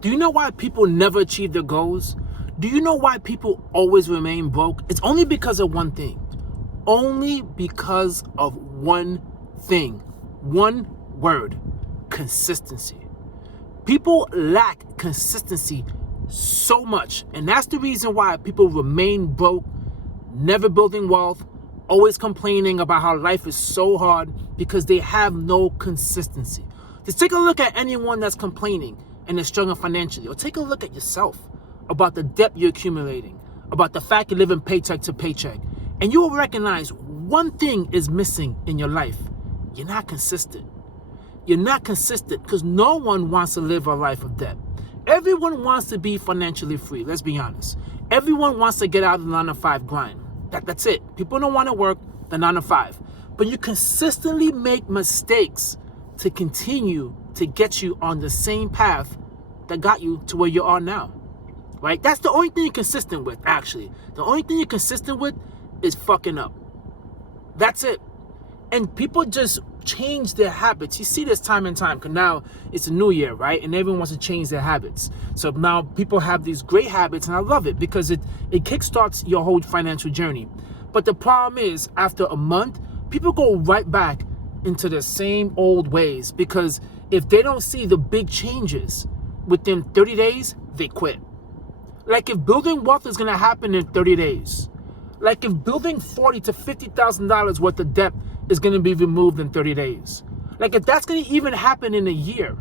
Do you know why people never achieve their goals? Do you know why people always remain broke? It's only because of one thing. Only because of one thing. One word. Consistency. People lack consistency so much. And that's the reason why people remain broke, never building wealth, always complaining about how life is so hard because they have no consistency. Just take a look at anyone that's complaining and is struggling financially, or take a look at yourself about the debt you're accumulating, about the fact you're living paycheck to paycheck, and you will recognize one thing is missing in your life. You're not consistent. You're not consistent because no one wants to live a life of debt. Everyone wants to be financially free. Let's be honest. Everyone wants to get out of the 9-to-5 grind. That's it. People don't want to work the 9-to-5. But you consistently make mistakes to continue to get you on the same path that got you to where you are now. Right? That's the only thing you're consistent with, actually. The only thing you're consistent with is fucking up. That's it. And people just change their habits. You see this time and time, because now it's a new year, right? And everyone wants to change their habits. So now people have these great habits, and I love it because it kickstarts your whole financial journey. But the problem is, after a month, people go right back into the same old ways, because if they don't see the big changes within 30 days, they quit. Like if building wealth is going to happen in 30 days, like if building $40,000 to $50,000 worth of debt is going to be removed in 30 days. Like if that's going to even happen in a year,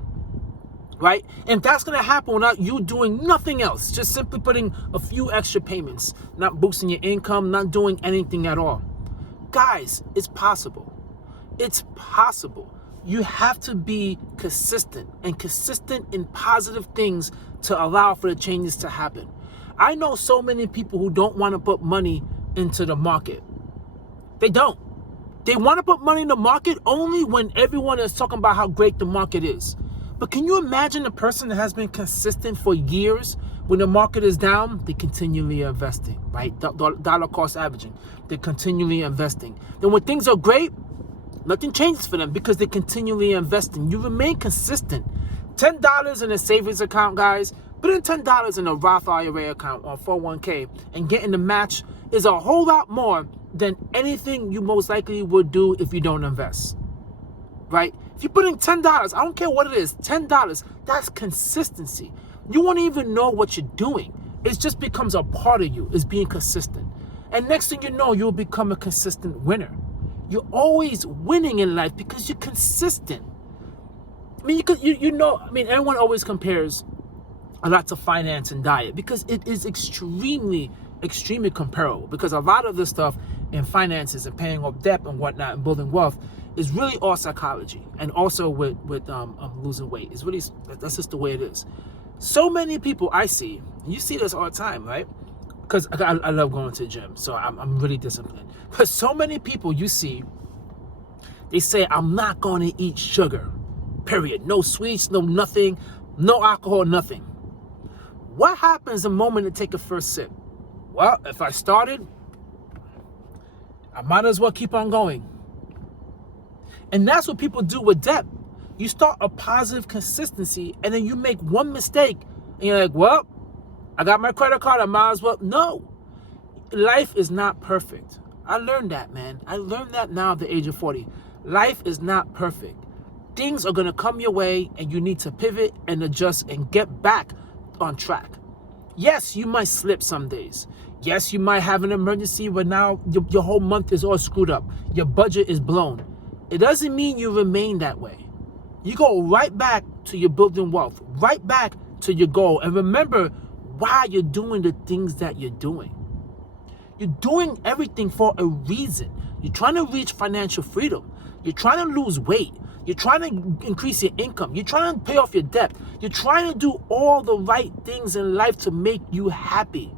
right? And that's going to happen without you doing nothing else, just simply putting a few extra payments, not boosting your income, not doing anything at all. Guys, it's possible. It's possible. You have to be consistent, and consistent in positive things to allow for the changes to happen. I know so many people who don't want to put money into the market. They don't. They want to put money in the market only when everyone is talking about how great the market is. But can you imagine a person that has been consistent for years? When the market is down, they continually investing, right? Dollar cost averaging. They're continually investing. Then when things are great, nothing changes for them because they're continually investing. You remain consistent. $10 in a savings account, guys. Put in $10 in a Roth IRA account or 401k, and getting the match is a whole lot more than anything you most likely would do if you don't invest, right? If you put in $10, I don't care what it is, $10, that's consistency. You won't even know what you're doing. It just becomes a part of you, is being consistent. And next thing you know, you'll become a consistent winner. You're always winning in life because you're consistent. I mean, everyone always compares a lot to finance and diet because it is extremely comparable, because a lot of this stuff in finances and paying off debt and whatnot and building wealth is really all psychology, and also with losing weight. It's really, that's just the way it is. So many people I see, and you see this all the time, right? Because I love going to the gym, so I'm really disciplined. But so many people you see, they say, I'm not going to eat sugar, period. No sweets, no nothing, no alcohol, nothing. What happens the moment they take a first sip? Well, if I started, I might as well keep on going. And that's what people do with debt. You start a positive consistency, and then you make one mistake, and you're like, well, I got my credit card, I might as well. No. Life is not perfect. I learned that, man. I learned that now at the age of 40. Life is not perfect. Things are going to come your way, and you need to pivot and adjust and get back on track. Yes, you might slip some days. Yes, you might have an emergency where now your whole month is all screwed up. Your budget is blown. It doesn't mean you remain that way. You go right back to your building wealth, right back to your goal. And remember why you're doing the things that you're doing. You're doing everything for a reason. You're trying to reach financial freedom. You're trying to lose weight. You're trying to increase your income. You're trying to pay off your debt. You're trying to do all the right things in life to make you happy,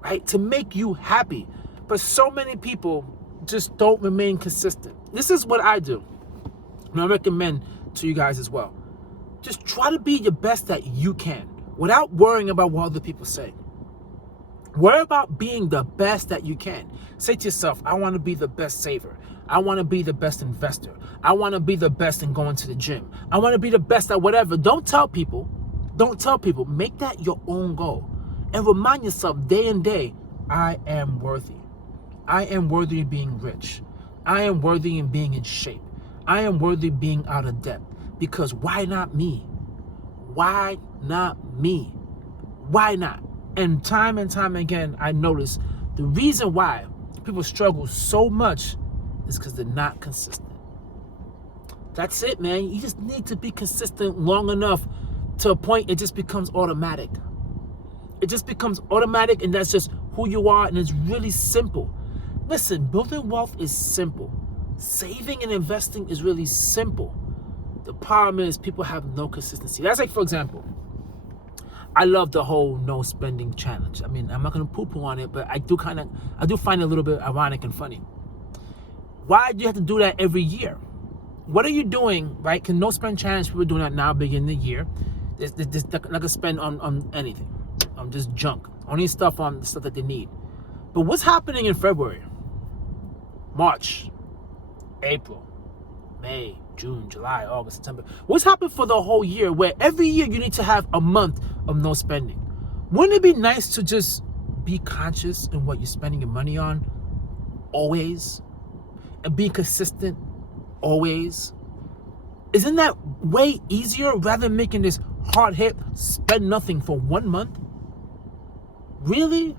right? To make you happy. But so many people just don't remain consistent. This is what I do, and I recommend to you guys as well. Just try to be your best that you can without worrying about what other people say. Worry about being the best that you can. Say to yourself, I want to be the best saver. I want to be the best investor. I want to be the best in going to the gym. I want to be the best at whatever. Don't tell people. Don't tell people. Make that your own goal. And remind yourself day and day, I am worthy. I am worthy of being rich. I am worthy of being in shape. I am worthy of being out of debt. Because why not me? Why not me? Why not? And time again, I notice the reason why people struggle so much is because they're not consistent. That's it, man. You just need to be consistent long enough to a point it just becomes automatic. It just becomes automatic, and that's just who you are, and it's really simple. Listen, building wealth is simple. Saving and investing is really simple. The problem is people have no consistency. That's like, for example, I love the whole no spending challenge. I mean, I'm not going to poo-poo on it, but I do find it a little bit ironic and funny. Why do you have to do that every year? What are you doing, right? Can no spend challenge, people are doing that now, beginning of the year. They're not going to spend on anything, on just junk. Only stuff on the stuff that they need. But what's happening in February, March, April, May, June, July, August, September? What's happened for the whole year where every year you need to have a month of no spending? Wouldn't it be nice to just be conscious in what you're spending your money on always? And be consistent always? Isn't that way easier rather than making this hard hit, spend nothing for 1 month? Really?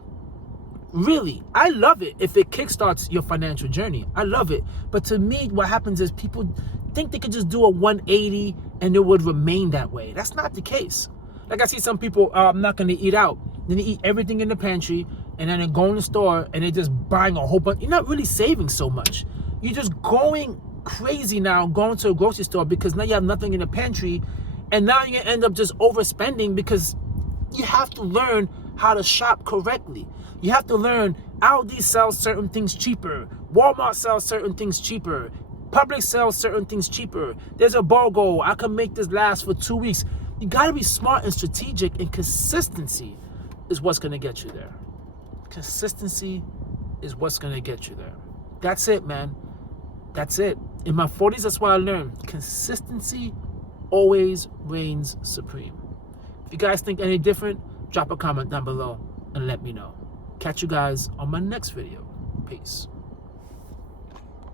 Really? I love it if it kickstarts your financial journey. I love it. But to me, what happens is people think they could just do a 180 and it would remain that way. That's not the case. Like I see some people, I'm not going to eat out. Then they eat everything in the pantry and then they go in the store and they're just buying a whole bunch. You're not really saving so much. You're just going crazy now, going to a grocery store because now you have nothing in the pantry, and now you end up just overspending because you have to learn how to shop correctly. You have to learn Aldi sells certain things cheaper, Walmart sells certain things cheaper, Publix sells certain things cheaper. There's a BOGO, I can make this last for 2 weeks. You got to be smart and strategic, and consistency is what's going to get you there. Consistency is what's going to get you there. That's it, man. That's it. In my 40s, that's what I learned. Consistency always reigns supreme. If you guys think any different, drop a comment down below and let me know. Catch you guys on my next video. Peace.